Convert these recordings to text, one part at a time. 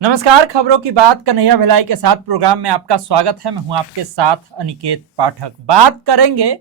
नमस्कार, खबरों की बात कन्हैया भिलाई के साथ प्रोग्राम में आपका स्वागत है। मैं हूं आपके साथ अनिकेत पाठक। बात करेंगे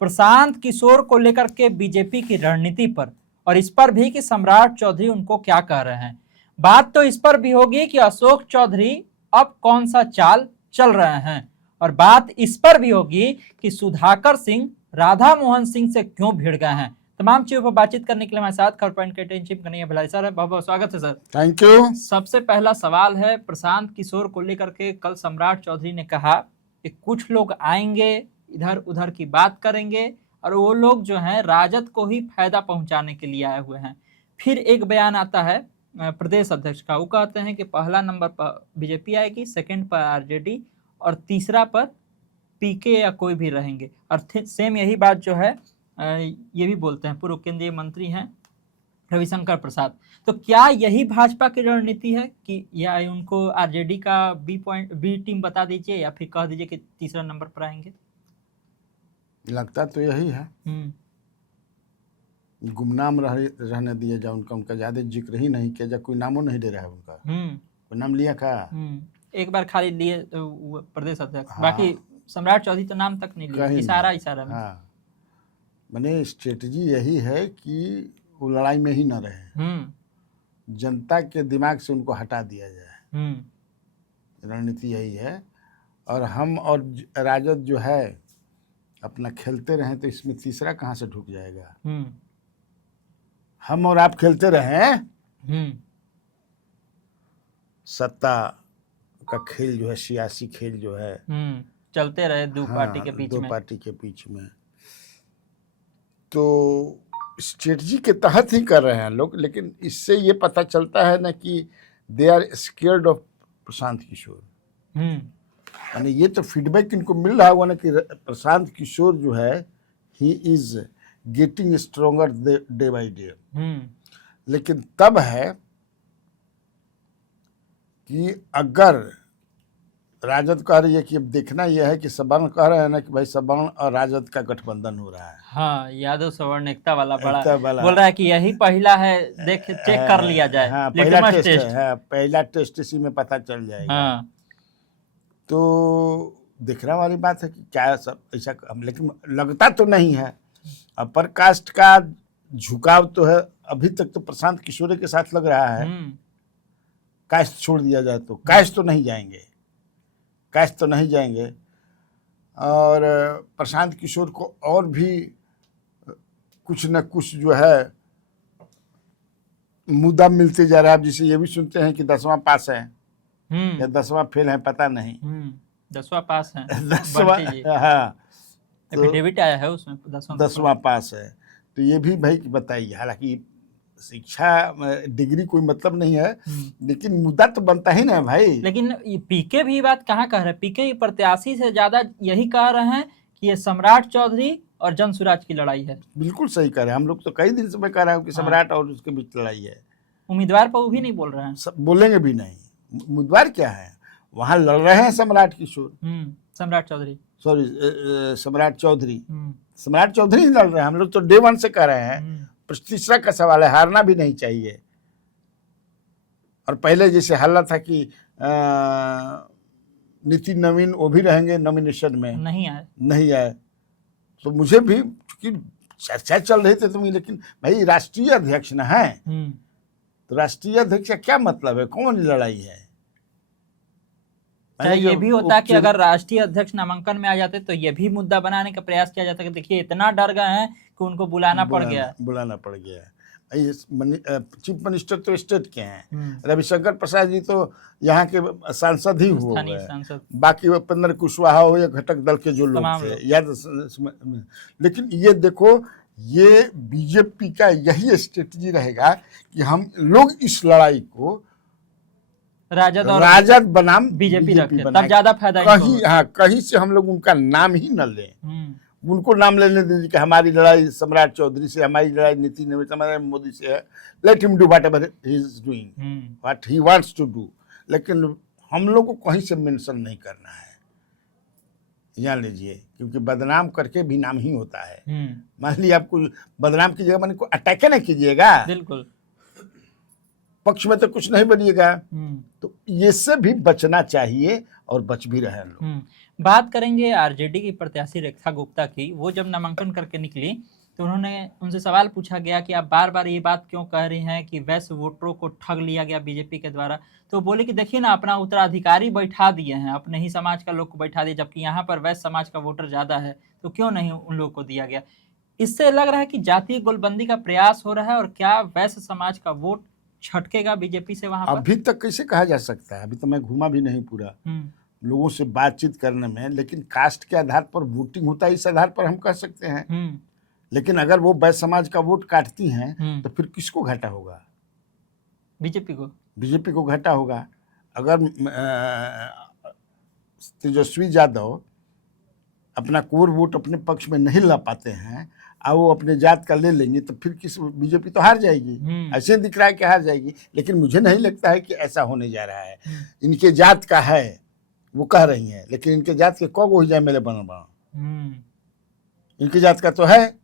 प्रशांत किशोर को लेकर के बीजेपी की रणनीति पर और इस पर भी कि सम्राट चौधरी उनको क्या कह रहे हैं। बात तो इस पर भी होगी कि अशोक चौधरी अब कौन सा चाल चल रहे हैं और बात इस पर भी होगी कि सुधाकर सिंह राधा मोहन सिंह से क्यों भिड़ गए हैं। तमाम चीजों पर बातचीत करने के लिए हमारे साथ खबर पॉइंट के editor in chief Kanhaiya Bhilai sir है। बहुत बहुत स्वागत है सर। Thank you. सबसे पहला सवाल है, प्रशांत किशोर को लेकर के कल सम्राट चौधरी ने कहा कि कुछ लोग आएंगे इधर उधर की बात करेंगे और वो लोग जो हैं राजद को ही फायदा पहुंचाने के लिए आए हुए हैं। फिर एक बयान आता है प्रदेश अध्यक्ष का, वो कहते हैं कि पहला नंबर पर बीजेपी आएगी, सेकंड पर आरजेडी और तीसरा पर पीके या कोई भी रहेंगे। और सेम यही बात जो है ये भी बोलते हैं पूर्व केंद्रीय मंत्री हैं रविशंकर प्रसाद। तो क्या यही भाजपा की रणनीति है कि या उनको आरजेडी का बी टीम बता दीजिए या फिर कह दीजिए कि तीसरा नंबर पर आएंगे? लगता तो यही है। गुमनाम रहने दिया जाए उनका ज्यादा जिक्र ही नहीं किया जाए। कोई नामों नहीं दे रहा है उनका। कोई नाम लिया का एक बार खाली लिए प्रदेश अध्यक्ष। हाँ। बाकी सम्राट चौधरी तो नाम तक नहीं लिया, इशारा में। हाँ, मैंने स्ट्रेटजी यही है कि वो लड़ाई में ही न रहे, जनता के दिमाग से उनको हटा दिया जाए। रणनीति यही है। और हम और राजद जो है अपना खेलते रहें तो इसमें तीसरा कहाँ से ढुक जाएगा। हम और आप खेलते रहें, सत्ता का खेल जो है, सियासी खेल जो है, चलते रहे दो पार्टी के बीच में। तो स्ट्रेटजी के तहत ही कर रहे हैं लोग, लेकिन इससे ये पता चलता है ना कि they are scared of Prashant Kishor. यानी ये तो फीडबैक इनको मिल रहा होगा ना कि प्रशांत किशोर जो है he is getting stronger day by day. लेकिन तब है कि अगर राजद कह रही है कि अब देखना यह है कि सवर्ण कह रहे हैं ना कि भाई सवर्ण और राजद का गठबंधन हो रहा है। हाँ, यादव सवर्ण एकता वाला बड़ा बोल रहा है कि यही पहला है, देख चेक कर लिया जाए। हाँ, पहला टेस्ट है, पहला टेस्ट इसी में पता चल जाएगा। हाँ। तो देखने वाली बात है कि क्या सब ऐसा, लेकिन लगता तो नहीं है। अपर कास्ट का झुकाव तो है अभी तक तो प्रशांत किशोर के साथ लग रहा है। कास्ट छोड़ दिया जाए तो कास्ट तो नहीं जाएंगे, कास्ट तो नहीं जाएंगे। और प्रशांत किशोर को और भी कुछ न कुछ जो है मुद्दा मिलते जा रहा है। जिसे ये भी सुनते हैं कि 10वां पास है या 10वां फेल है, पता नहीं। 10वां पास है, 10वां, हाँ, एफिडेविट आया है उसमें 10वां पास है। तो ये भी भाई बताइए, हालांकि शिक्षा डिग्री कोई मतलब नहीं है, लेकिन मुद्दा तो बनता ही ना भाई। लेकिन पीके भी बात कहाँ कह रहे हैं? पीके प्रत्याशी से ज्यादा यही कह रहे हैं कि ये सम्राट चौधरी और जनसुराज की लड़ाई है। बिल्कुल सही कह रहे हैं। हम लोग तो कई दिन से मैं कह रहा हूँ कि सम्राट और उसके बीच लड़ाई है। उम्मीदवार पर वो भी नहीं बोल रहे हैं, बोलेंगे भी नहीं। उम्मीदवार क्या है, वहां लड़ रहे हैं सम्राट किशोर, सम्राट चौधरी, सॉरी सम्राट चौधरी, सम्राट चौधरी ही लड़ रहे हैं। हम लोग तो डे वन से कह रहे हैं तीसरा का सवाल है, हारना भी नहीं चाहिए। और पहले जैसे हल्ला था कि नितिन नवीन वो भी रहेंगे नॉमिनेशन में, नहीं आए। तो मुझे भी क्योंकि चर्चा चल रही थी तो, लेकिन भाई राष्ट्रीय अध्यक्ष न है तो राष्ट्रीय अध्यक्ष का क्या मतलब है, कौन लड़ाई है? ये भी होता है कि अगर राष्ट्रीय अध्यक्ष नामांकन में आ जाते तो ये भी मुद्दा बनाने का प्रयास किया जाता है कि देखिए इतना डर गए हैं कि उनको बुलाना पड़ गया। चीफ मिनिस्टर तो स्टेट के हैं, रविशंकर प्रसाद जी तो यहाँ के सांसद ही हुए, बाकी उपेंद्र कुशवाहा हो या घटक दल के जो लोग थे याद। लेकिन ये देखो, ये बीजेपी का यही स्ट्रेटजी रहेगा कि हम लोग इस लड़ाई को राजद बनाम बीजेपी तब ज्यादा फायदा कहीं, हाँ, कहीं से हम लोग उनका नाम ही न लें। उनको नाम लेने दीजिए कि हमारी लड़ाई सम्राट चौधरी से, हमारी लड़ाई नितिन नवीन, हमारे मोदी से है। Let him do whatever he is doing, what he wants to do. लेकिन हम लोग को कहीं से मेंशन नहीं करना है, जान लीजिए, क्योंकि बदनाम करके भी नाम ही होता है। मान लीजिए आपको बदनाम कीजिएगा, मैंने को अटैक न कीजिएगा। बिल्कुल। पक्ष में तो कुछ नहीं बनिएगा। हम्म। तो ये से भी बचना चाहिए और बच भी रहे हैं लोग। बात करेंगे आरजेडी की प्रत्याशी रेखा गुप्ता की। वो जब नामांकन करके निकली तो उनसे सवाल पूछा गया कि आप बार बार ये बात क्यों कह रही हैं कि वैश्य वोटरों को ठग लिया गया बीजेपी के द्वारा। तो बोले कि देखिए ना, अपना उत्तराधिकारी बैठा दिए हैं, अपने ही समाज का लोग को बैठा दिए, जबकि यहाँ पर वैश्य समाज का वोटर ज्यादा है, तो क्यों नहीं उन लोगों को दिया गया। इससे लग रहा है कि जातीय गोलबंदी का प्रयास हो रहा है। और क्या वैश्य समाज का वोट छटकेगा बीजेपी से वहां पर? अभी तक कैसे कहा जा सकता है, अभी तो मैं घूमा भी नहीं पूरा लोगों से बातचीत करने में, लेकिन कास्ट के आधार पर वोटिंग होता है, इस आधार पर हम कह सकते हैं। लेकिन अगर वो वैश्य समाज का वोट काटती हैं तो फिर किसको घाटा होगा? बीजेपी को घाटा होगा। अगर तेजस्वी यादव अपना कोर वोट अपने पक्ष में नहीं ला पाते हैं और वो अपने जात का ले लेंगे तो फिर किस, बीजेपी तो हार जाएगी। ऐसे दिख रहा है कि हार जाएगी, लेकिन मुझे नहीं लगता है कि ऐसा होने जा रहा है। इनके जात का है वो कह रही हैं, लेकिन इनके जात के कौ हो जाए मेरे बना, इनके जात का तो है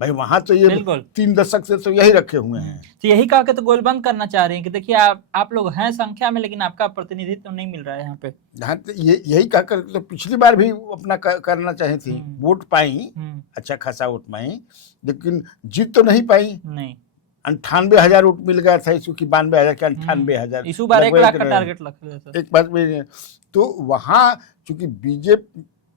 भाई। वहां तो ये 3 दशक से तो यही रखे हुए हैं। तो यही कहा के तो गोलबंद करना चाह रहे हैं कि देखिए आप लोग हैं संख्या में, लेकिन आपका प्रतिनिधित्व तो नहीं मिल रहा है यहाँ पे। हाँ, तो यही कहकर तो पिछली बार भी अपना करना चाही थी, वोट पाई, अच्छा खासा वोट पाई, लेकिन जीत तो नहीं पाई। नहीं, 98,000 वोट मिल गया था, इसको 92,000 के 98,000। इस बार 1 लाख का टारगेट रखा। एक बात में तो वहाँ चूंकि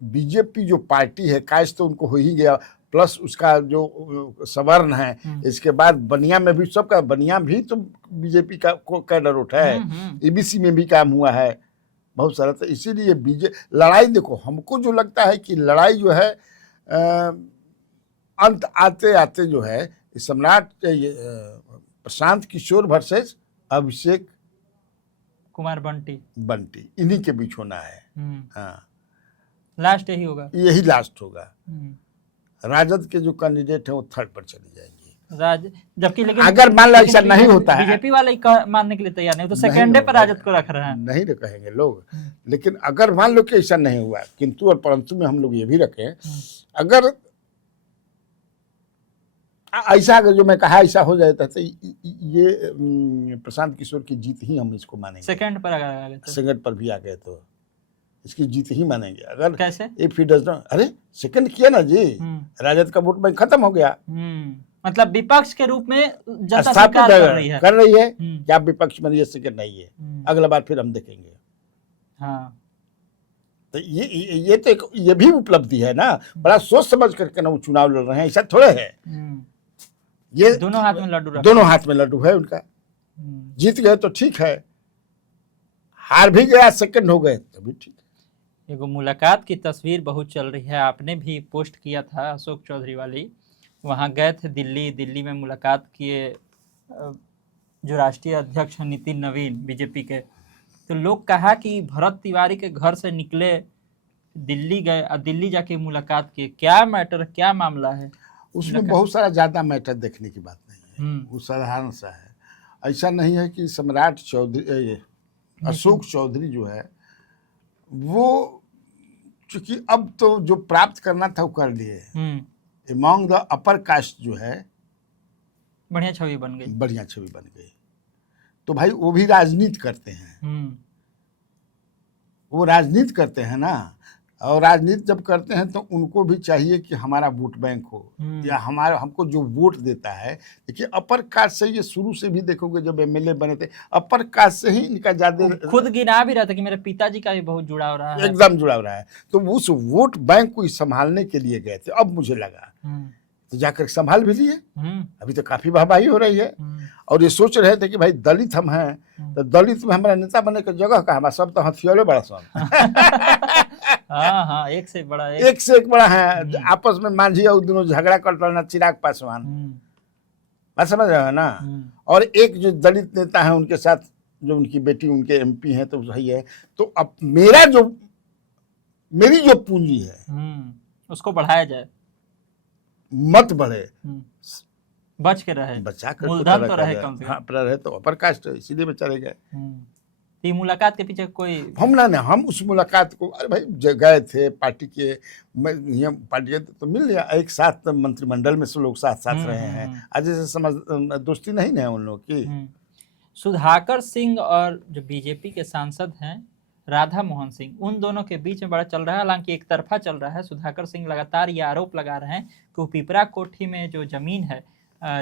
बीजेपी जो पार्टी है, काश तो उनको हो ही गया, प्लस उसका जो सवर्ण है, इसके बाद बनिया में भी सबका, बनिया भी तो बीजेपी का कैडर उठा है, ईबीसी में भी काम हुआ है बहुत सारा। तो इसीलिए लड़ाई देखो, हमको जो लगता है कि लड़ाई जो है अंत आते आते जो है सम्राट प्रशांत किशोर वर्सेस अभिषेक कुमार बंटी इन्हीं के बीच होना है। हाँ, लास्ट यही होगा, यही लास्ट होगा। राजद के जो कैंडिडेट है वो 3rd पर चले जाएंगे। जबकि लेकिन अगर मान लो ऐसा नहीं होता है, बीजेपी वाले मानने के लिए तैयार नहीं, तो सेकेंडे पर राजद को रख रहे हैं। नहीं कहेंगे लोग, लेकिन अगर मान लो कि ऐसा नहीं हुआ, किंतु और परंतु में हम लोग ये भी रखें, अगर ऐसा अगर जो मैं कहा ऐसा हो जाता तो ये प्रशांत किशोर की जीत ही हम इसको मानेंगे। सेकंड पर अगर आ गए तो, सेकंड पर भी आ गए तो इसकी जीत ही मानेंगे। अगर कैसे? इफ ही डज नॉट, अरे सेकंड किया ना जी, राजद का वोट बैंक खत्म हो गया। मतलब विपक्ष के रूप में जनता स्वीकार कर रही है कि आप विपक्ष में ये सेकंड नहीं है, अगला बार फिर हम देखेंगे। हाँ, तो ये तो ये भी उपलब्धि है ना, बड़ा सोच समझ करके ना वो चुनाव लड़ रहे हैं, ऐसा थोड़े है। ये दोनों हाथ में लड्डू है उनका। जीत गए तो ठीक है, हार भी गया सेकंड हो गए तो भी ठीक है। एगो मुलाकात की तस्वीर बहुत चल रही है, आपने भी पोस्ट किया था अशोक चौधरी वाली, वहाँ गए थे दिल्ली में मुलाकात किए जो राष्ट्रीय अध्यक्ष हैं नितिन नवीन बीजेपी के। तो लोग कहा कि भरत तिवारी के घर से निकले, दिल्ली गए और दिल्ली जाके मुलाकात किए। क्या मैटर, क्या मामला है उसमें? बहुत सारा ज़्यादा मैटर देखने की बात नहीं है, वो साधारण सा है। ऐसा नहीं है कि सम्राट चौधरी, अशोक चौधरी जो है वो, चूंकि अब तो जो प्राप्त करना था वो कर लिए, अमॉन्ग द अपर कास्ट जो है बढ़िया छवि बन गई। तो भाई वो भी राजनीति करते हैं, वो राजनीति करते हैं ना, और राजनीति जब करते हैं तो उनको भी चाहिए कि हमारा वोट बैंक हो, या हमको जो वोट देता है। देखिए अपर कास्ट से, ये शुरू से भी देखोगे जब एमएलए बने थे अपर कास्ट से ही इनका ज्यादा, खुद गिना भी रहा था कि मेरे पिताजी का भी बहुत जुड़ाव रहा है, एकदम जुड़ाव रहा है। तो उस वोट बैंक को संभालने के लिए गए थे। अब मुझे लगा तो जाकर संभाल भी लिए, अभी तो काफी वाहवाही हो रही है। और ये सोच रहे थे कि भाई दलित हम हैं, तो दलित में हमारा नेता बनने की जगह का, हमारा सब तो हथियारे बड़ा सन। हाँ, एक से एक बड़ा है। आपस में मांझी और दोनों झगड़ा कर रहे, चिराग पासवान, बात समझ रहे हो ना। और एक जो दलित नेता है उनके साथ जो उनकी बेटी उनके एमपी हैं, तो सही है। तो अब मेरी जो पूंजी है उसको बढ़ाया जाए, मत बढ़े, बच के रहे, बचा कर मूलधन तो रहे कम से कम। रहे तो अपर कास्ट इसीलिए चले गए। तो मुलाकात के पीछे कोई हम उस मुलाकात को, अरे भाई गए थे पार्टी के, पार्टी के तो मिल लिया, एक साथ मंत्रिमंडल में से लोग साथ रहे हैं। आज जैसे समझ दोस्ती नहीं है उन लोगों की। सुधाकर सिंह और जो बीजेपी के सांसद हैं राधा मोहन सिंह, उन दोनों के बीच में बड़ा चल रहा है। हालांकि एक तरफा चल रहा है। सुधाकर सिंह लगातार ये आरोप लगा रहे हैं कि वो पिपरा कोठी में जो जमीन है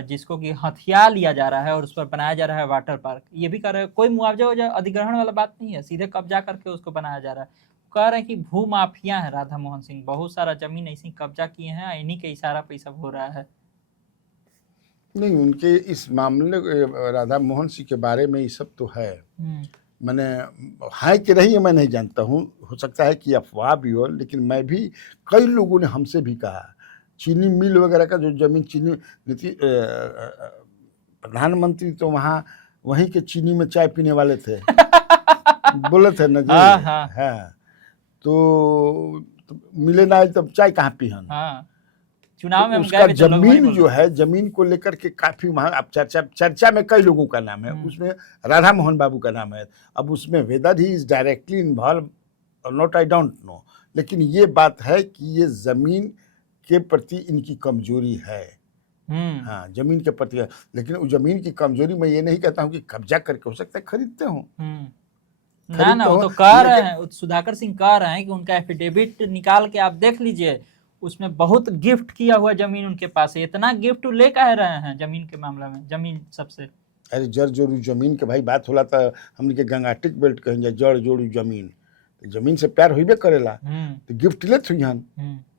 जिसको कि हथिया लिया जा रहा है और उस पर बनाया जा रहा है वाटर पार्क, ये भी कह रहे हैं कोई मुआवजा अधिग्रहण वाला बात नहीं है, सीधे कब्जा करके उसको बनाया जा रहा है। कह रहे हैं कि भू माफिया है राधा मोहन सिंह, बहुत सारा जमीन ऐसी कब्जा किए हैं, इन्हीं के इशारा पे सब हो रहा है। नहीं, उनके इस मामले राधा मोहन सिंह के बारे में ये सब तो है, मैंने है कि नहीं मैं नहीं जानता हूँ, हो सकता है कि अफवाह भी हो, लेकिन मैं भी कई लोगों ने हमसे भी कहा चीनी मिल वगैरह का जो जमीन चीनी नीति प्रधानमंत्री तो वहाँ वहीं के चीनी में चाय पीने वाले थे बोले थे ना जी। हाँ, तो मिले ना तब चाय कहाँ पिहन। चुनाव में तो उसका जमीन जो है, जमीन को लेकर के काफी वहाँ अब चर्चा में कई लोगों का नाम है, उसमें राधा मोहन बाबू का नाम है। अब उसमें weather he is directly involve और नॉट, आई डोंट नो, लेकिन ये बात है कि ये जमीन के प्रति इनकी कमजोरी है। हाँ, जमीन के प्रति है, लेकिन उस जमीन की कमजोरी मैं ये नहीं कहता हूँ कि कब्जा करके, हो सकता है खरीदते हो। ना वो तो कह रहे हैं, सुधाकर सिंह कह रहे हैं कि उनका एफिडेविट निकाल के आप देख लीजिए, उसमें बहुत गिफ्ट किया हुआ जमीन उनके पास है। इतना गिफ्ट ले कह रहे हैं जमीन के मामले में, जमीन सबसे अरे जड़ जोड़ू जमीन के भाई बात होला तो हमने के गंगाटिक बेल्ट कहेंगे जड़ जोड़ू जमीन, जमीन से प्यार होइबे करेला तो गिफ्ट लेत हुई हन।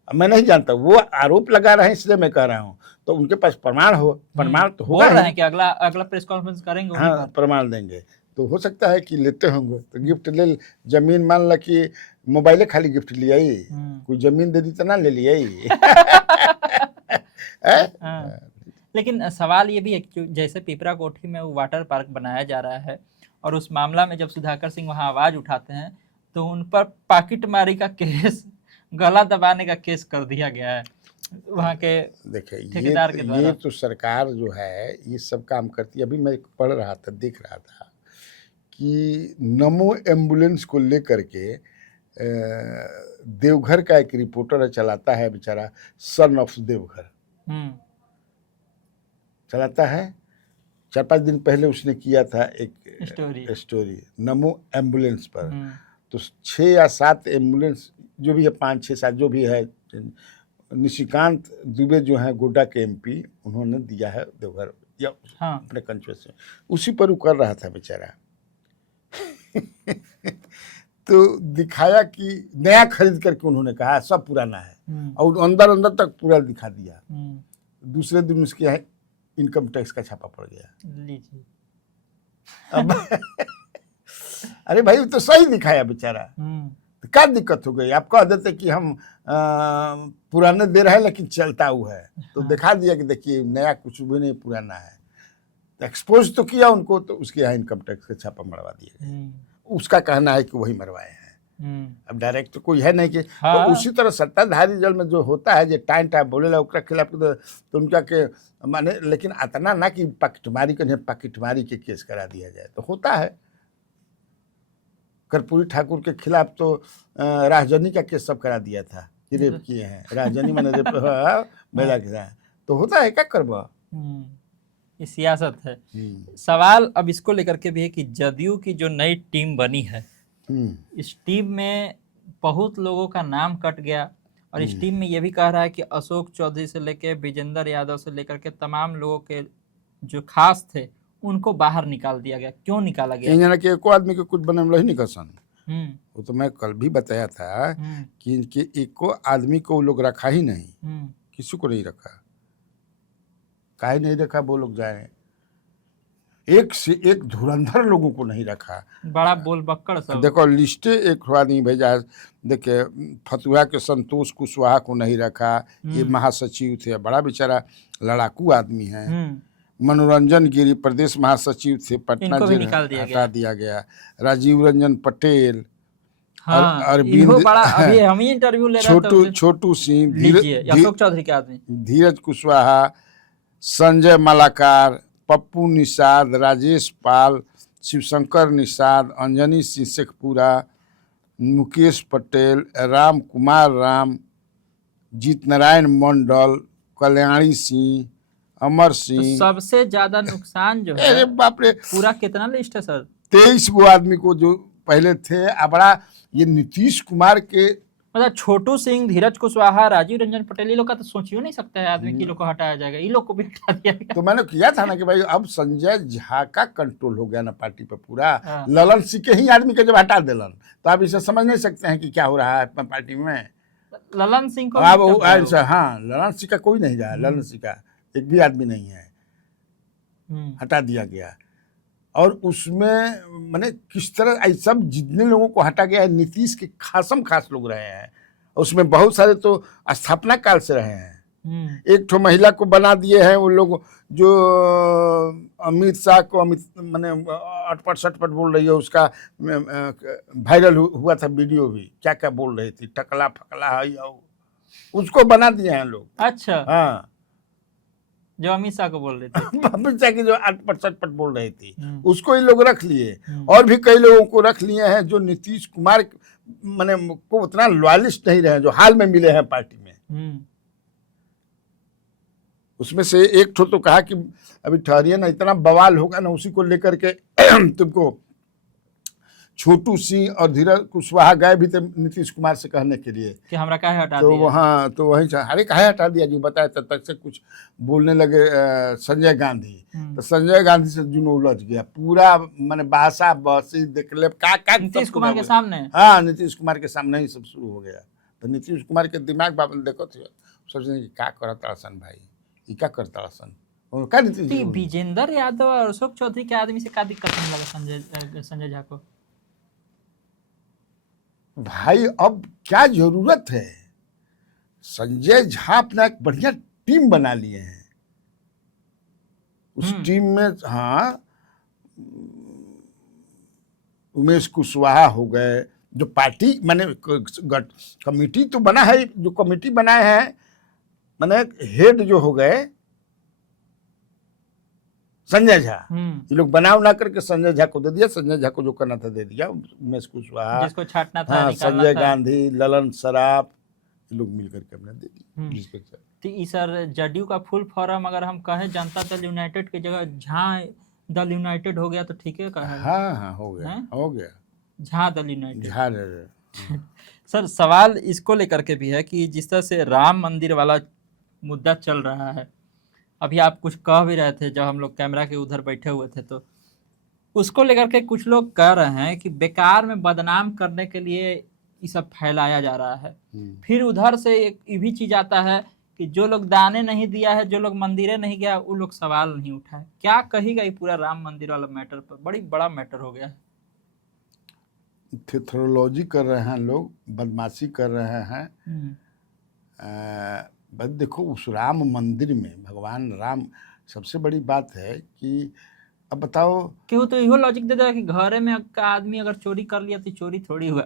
मैं नहीं जानता, वो आरोप लगा रहे हैं इसलिए मैं कह रहा हूँ, तो उनके पास प्रमाण हो, प्रमाण तो होगा, बोल रहे हैं कि अगला प्रेस कॉन्फ्रेंस करेंगे, हाँ प्रमाण देंगे, तो हो सकता है कि लेते होंगे। तो गिफ्ट ले जमीन, मान ला कि मोबाइले खाली गिफ्ट लिया, कोई जमीन दे दी तो ना ले लिया। लेकिन सवाल ये भी है कि जैसे पिपरा कोठी में वो वाटर पार्क बनाया जा रहा है और उस मामला में जब सुधाकर सिंह वहां आवाज उठाते हैं तो उन पर पाकिटमारी का केस, गला दबाने का केस कर दिया गया है वहां के ठेकेदार के द्वारा। ये तो सरकार जो है ये सब काम करती है। अभी मैं पढ़ रहा था, देख रहा था कि नमो एम्बुलेंस को लेकर के देवघर का एक रिपोर्टर चलाता है बेचारा, सन ऑफ देवघर चलाता है। 4-5 दिन पहले उसने किया था एक स्टोरी नमो एम्बुलेंस पर, तो 6 या 7 एम्बुलेंस जो भी है, 5, 6, 7 जो भी है, निशिकांत दुबे जो है गोड्डा के एमपी, उन्होंने दिया है देवघर या अपने कंस्टिट्यूएंसी में, उसी पर वो कर रहा था बेचारा। तो दिखाया कि नया खरीद करके उन्होंने कहा सब पुराना है, और अंदर अंदर तक पूरा दिखा दिया। दूसरे दिन उसके यहाँ इनकम टैक्स का छापा पड़ गया। अब अरे भाई तो सही दिखाया बेचारा, तो क्या दिक्कत हो गई? आप कह देते कि हम पुराने दे रहे हैं लेकिन चलता हुआ है, तो दिखा दिया कि देखिए नया कुछ भी नहीं, पुराना है, तो एक्सपोज तो किया उनको, तो उसके यहाँ इनकम टैक्स का छापा मरवा दिया। उसका कहना है कि वही मरवाए हैं। अब डायरेक्ट तो कोई है नहीं कि तो उसी तरह सत्ताधारी दल में जो होता है, जो टाइम टाइम बोलेला ओकरा खिलाफ तो उनका के माने, लेकिन इतना ना कि पॉकेटमारी के केस करा दिया जाए, तो होता है। कर्पूरी ठाकुर के खिलाफ तो राजनी का केस सब करा दिया था कि रेप किए हैं, राजनी मैंने रेप महिला के साथ, तो होता है, क्या करबा, ये सियासत है। सवाल अब इसको लेकर के भी है कि जदयू की जो नई टीम बनी है, इस टीम में बहुत लोगों का नाम कट गया, और इस टीम में ये भी कह रहा है कि अशोक चौधरी से लेकर विजेंद्र यादव से लेकर के तमाम लोगों के जो खास थे उनको बाहर निकाल दिया गया। क्यों निकाला गया? जना कि एको आदमी के कुछ बनल नहीं कसन। वो तो मैं कल भी बताया था कि इनके एको आदमी को वो लोग रखा ही नहीं, किसी को नहीं रखा। काहे नहीं रखा वो लोग जाए, एक से एक धुरंधर लोगों को नहीं रखा, बड़ा बोल बक्कड़ सब। देखो लिस्टे एक आदमी भेजा, देखे फतुहा के संतोष कुशवाहा को नहीं रखा, ये महासचिव थे, बड़ा बेचारा लड़ाकू आदमी है। मनोरंजन गिरी प्रदेश महासचिव थे, पटना जेल हटा दिया गया। राजीव रंजन पटेल, छोटू सिंह, अशोक चौधरी के आदमी, धीरज कुशवाहा, संजय मालाकार, पप्पू निषाद, राजेश पाल, शिवशंकर निषाद, अंजनी सिंह शेखपुरा, मुकेश पटेल, राम कुमार राम, जीत नारायण मंडल, कल्याणी सिंह, अमर तो सिंह, सबसे ज्यादा नुकसान जो अरे है बाप रे, पूरा कितना लिस्ट है सर? 23 गो आदमी को जो पहले थे, बड़ा ये नीतीश कुमार के मतलब छोटू सिंह, धीरज कुशवाहा, राजीव रंजन पटेल, ये लोग का तो सोच ही नहीं सकता है आदमी कि ये लोग को हटाया जाएगा, ये लोग को भी हटा दिया गया। तो मैंने किया था ना कि भाई अब संजय झा का कंट्रोल हो गया ना पार्टी पे पूरा। हाँ। ललन सिंह के ही आदमी के जब हटा देलन तो आप इसे समझ नहीं सकते हैं कि क्या हो रहा है पार्टी में। ललन सिंह को अब भी कब ऐसा, हाँ, ललन सिंह का कोई नहीं रहा, ललन सिंह का एक भी आदमी नहीं है, हटा दिया गया। और उसमें मैंने किस तरह ऐसा सब जितने लोगों को हटा गया है, नीतीश के खासम खास लोग रहे हैं, उसमें बहुत सारे तो स्थापना काल से रहे हैं। एक ठो महिला को बना दिए हैं वो लोग, जो अमित शाह को मैंने अटपट सटपट बोल रही है, उसका वायरल हुआ था वीडियो भी, क्या क्या बोल रही थी, टकला फकला है, उसको बना दिए हैं लोग। अच्छा, हाँ, जो अमित शाह को बोल रहे थे, अमित शाह की जो अटपट सटपट बोल रही थी उसको ही लोग रख लिए। और भी कई लोगों को रख लिए हैं जो नीतीश कुमार मैंने को उतना लॉयलिस्ट नहीं रहे, जो हाल में मिले हैं पार्टी में। उसमें से एक ठो तो कहा कि अभी ठहरिए ना, इतना बवाल होगा ना, उसी को लेकर के तुमको छोटू सिंह और धीरज कुशवाहा गए भी थे नीतीश कुमार से कहने के लिए कि हमरा काहे हटा तो दिया। वहाँ तो वहीं से अरे काहे हटा दिया जी बताया, तब तक से कुछ बोलने लगे संजय गांधी। तो संजय गांधी से जुनून उलझ गया पूरा, मैंने भाषा बसी देख ले का नीतीश कुमार के सामने। हाँ, नीतीश कुमार के सामने ही सब शुरू हो गया। तो नीतीश कुमार के दिमाग बाबा देखो थे, सोचने की क्या करता सन भाई, ये क्या करता सन क्या नीतीश। विजेंद्र यादव और अशोक चौधरी के आदमी से क्या दिक्कत नहीं लगा संजय झा को? भाई अब क्या जरूरत है, संजय झा अपना एक बढ़िया टीम बना लिए हैं, उस टीम में हाँ उमेश कुशवाहा हो गए, जो पार्टी मैंने कमेटी तो बना है, जो कमेटी बनाए हैं मैंने हेड जो हो गए संजय झा, ये लोग बनाओ ना करके संजय झा को दे दिया, संजय झा को जो करना था दे दिया, उमेश कुशवाहा, जिसको छाटना था, हाँ, संजय गांधी, ललन सराफ, ये लोग मिल करके हमने दे दिया। तो इस सर जदयू का फुल फॉर्म अगर हम कहें जनता दल यूनाइटेड की जगह झा दल यूनाइटेड हो गया तो ठीक है कहा? हाँ हाँ हो गया, हो गया झा दल यूनाइटेड। झा सर सवाल इसको लेकर के भी है कि जिस तरह से राम मंदिर वाला मुद्दा चल रहा है, अभी आप कुछ कह भी रहे थे जब हम लोग कैमरा के उधर बैठे हुए थे, तो उसको लेकर के कुछ लोग कह रहे हैं कि बेकार में बदनाम करने के लिए ये सब फैलाया जा रहा है। फिर उधर से एक ये भी चीज आता है कि जो लोग दाने नहीं दिया है, जो लोग मंदिरे नहीं गया, वो लोग सवाल नहीं उठाए। क्या कहेगा ये पूरा राम मंदिर वाला मैटर पर? बड़ी बड़ा मैटर हो गया है। थियोलॉजी कर रहे हैं लोग, बदमाशी कर रहे हैं। बस देखो उस राम मंदिर में भगवान राम, सबसे बड़ी बात है कि अब बताओ कि वो तो इहो लॉजिक दे देगा कि घरे में आदमी अगर चोरी कर लिया तो चोरी थोड़ी हुआ।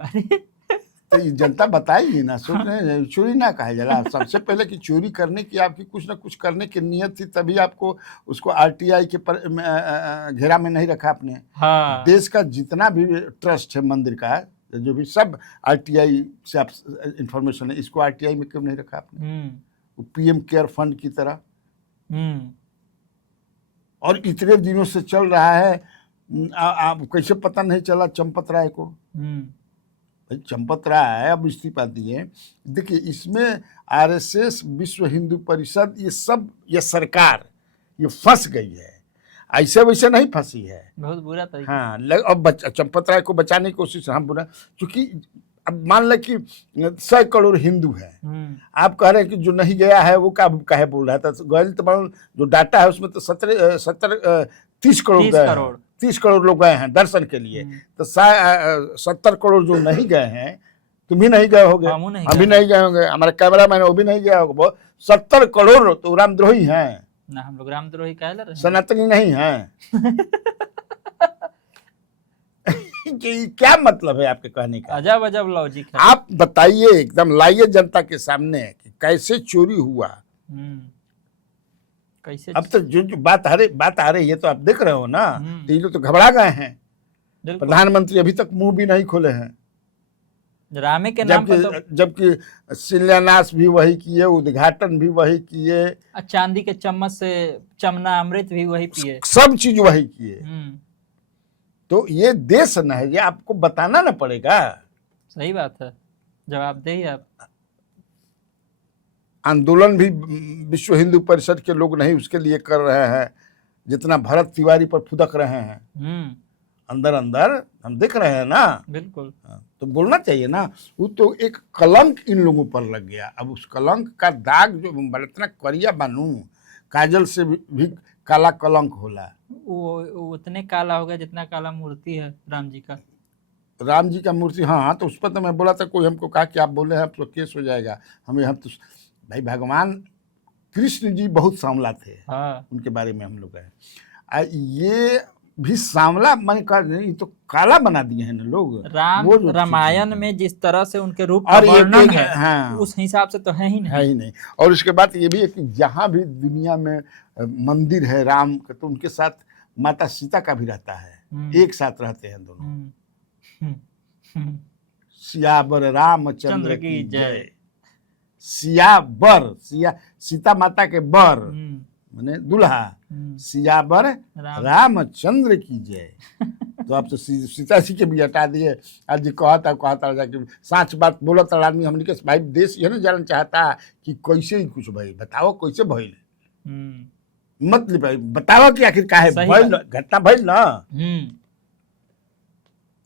तो जनता बताएगी ना, सोच रहे चोरी ना कहा जला। सबसे पहले कि चोरी करने की आपकी कुछ ना कुछ करने की नियत थी, तभी आपको उसको आरटीआई के घेरा में नहीं रखा आपने। हाँ। देश का जितना भी ट्रस्ट है मंदिर का, जो भी सब आरटीआई से आप इंफॉर्मेशन है, इसको आरटीआई में क्यों नहीं रखा आपने? पीएम केयर फंड की तरह। और इतने दिनों से चल रहा है, आप कैसे पता नहीं चला चंपत राय को? भाई चंपत राय अब इस्तीफा दिए। देखिए इसमें आरएसएस, विश्व हिंदू परिषद, ये सब, ये सरकार ये फंस गई है, ऐसे वैसे नहीं फंसी है, बहुत बुरा तरीका। हाँ, अब चंपत राय को बचाने की कोशिश हम बुरा, क्योंकि अब मान लें कि 100 करोड़ हिंदू है, आप कह रहे हैं कि जो नहीं गया है वो क्या काहे बोल रहा था? तो जो डाटा है उसमें तो 30 करोड़ गए, 30 करोड़ लोग गए हैं दर्शन के लिए, तो 70 करोड़ जो नहीं गए हैं, तुम भी नहीं गए होगे, हम भी नहीं गए होंगे, हमारा कैमरा मैन वो भी नहीं गया होगा। 70 करोड़ तो रामद्रोही हैं ना, हम लोग रामद्रोही कह रहे हैं, सनातनी नहीं हैं। क्या मतलब है आपके कहने का? अजब अजब लॉजिक है। आप बताइए, एकदम लाइए जनता के सामने कि कैसे चोरी हुआ, कैसे। अब तो जो बात आ रही है तो आप देख रहे हो ना, तो ये लोग तो घबरा गए हैं। प्रधानमंत्री अभी तक मुंह भी नहीं खोले हैं। रामे के नाम पर तो जबकि शिलान्यास भी वही किए, उद्घाटन भी वही किए, चांदी के चम्मच से चमना अमृत भी वही पिए, सब चीज वही किए। तो ये देश न है, ये आपको बताना ना पड़ेगा। सही बात है, जवाबदेही आप। आंदोलन भी विश्व हिंदू परिषद के लोग नहीं उसके लिए कर रहे हैं जितना भरत तिवारी पर फुदक रहे हैं। अंदर अंदर हम देख रहे हैं ना। बिल्कुल। तो बोलना चाहिए ना। वो तो एक कलंक इन लोगों पर लग गया। अब उस कलंक का दाग जो इतना करिया बनू, काजल से भी काला कलंक होला। वो उतने काला हो गया जितना काला मूर्ति है राम जी का। राम जी का मूर्ति, हाँ। तो उस पर तो मैं बोला था, कोई हमको कहा कि आप बोले हैं तो केस हो जाएगा। हम तो भाई भगवान कृष्ण जी बहुत सांवला थे। हाँ। उनके बारे में हम लोग है, ये भी सांवला मन कर नहीं तो काला बना दिए हैं ना लोग। रामायण में जिस तरह से उनके रूप का वर्णन है, हाँ, उस हिसाब से तो है ही नहीं। और उसके बाद ये भी है कि जहाँ भी दुनिया में मंदिर है राम का, तो उनके साथ माता सीता का भी रहता है। एक साथ रहते हैं दोनों। सियावर रामचंद्र की जय। सियावर, सीता माता के बर माने दूल्हा, सियावर रामचंद्र की जय। तो आप तो सीता जी के भी हटा दिए। आज जी कहता जाके सच बात बोलत आदमी हमने के भाई देश ये ना जानना चाहता कि कैसे ही कुछ भइल, बताओ कैसे भइल। मत भाई बताओ कि आखिर काहे भइल, घटना भइल ना।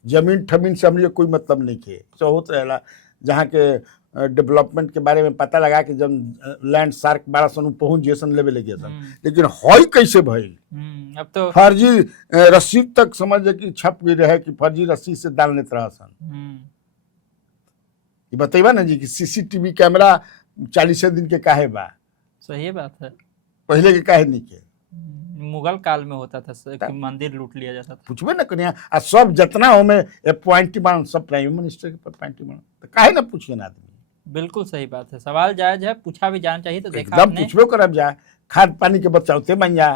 जमीन ठमीन से हमने कोई मतलब नहीं थे। तो होत रहेला जहाँ के डेवलपमेंट के बारे में पता लगा कि जब लैंड शार्क 1200 पहुंच जैसन लेवल लगे सन, लेकिन हई कैसे भइल। अब तो फर्जी रसीद तक समझ कि छप गई रहे कि फर्जी रसीद से डाल लेते रहा सन। ये बताइबा ना जी कि सीसीटीवी कैमरा 40 दिन के काहे बा। सही बात है, पहले के काहे नहीं के। मुगल काल में होता था कि मंदिर लूट लिया जाता था। पूछबे ना कनिया, आ सब जितना हो में अपॉइंटी बन, सब प्राइम मिनिस्टर के अपॉइंटी बन, तो काहे ना पूछिए ना आदमी। बिल्कुल सही बात है, सवाल जायज है, पूछा भी जाना चाहिए। तो देखा एकदम पूछबो करब जा, खाद पानी के बचावते बन जा,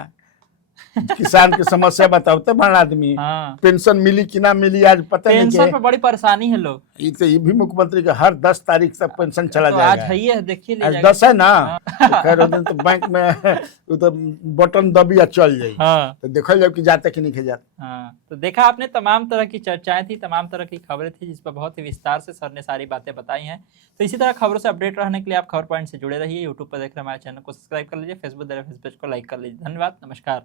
किसान की समस्या बताओते बन आदमी। हाँ। पेंशन मिली कि ना मिली आज पता नहीं। पेंशन पर बड़ी परेशानी है लोग। ये भी मुख्यमंत्री का हर 10 तारीख तक पेंशन चला तो जाएगा। आज है ही, देखिए आज 10 है ना। तो खैर उस दिन तो बैंक में तो बटन दबिया चल जाए। हाँ। तो देखल जाओ कि जाते कि नहीं जाते। हाँ। तो देखा आपने, तमाम तरह की चर्चाएं थी, तमाम तरह की खबरें थी, जिस पर बहुत ही विस्तार से सर ने सारी बातें बताई हैं। तो इसी तरह खबरों से अपडेट रहने के लिए आप खबर पॉइंट से जुड़े रहिए। यूट्यूब पर देख रहे हमारे चैनल को सब्सक्राइब कर लीजिए, फेसबुक पेज को लाइक कर लीजिए। धन्यवाद, नमस्कार।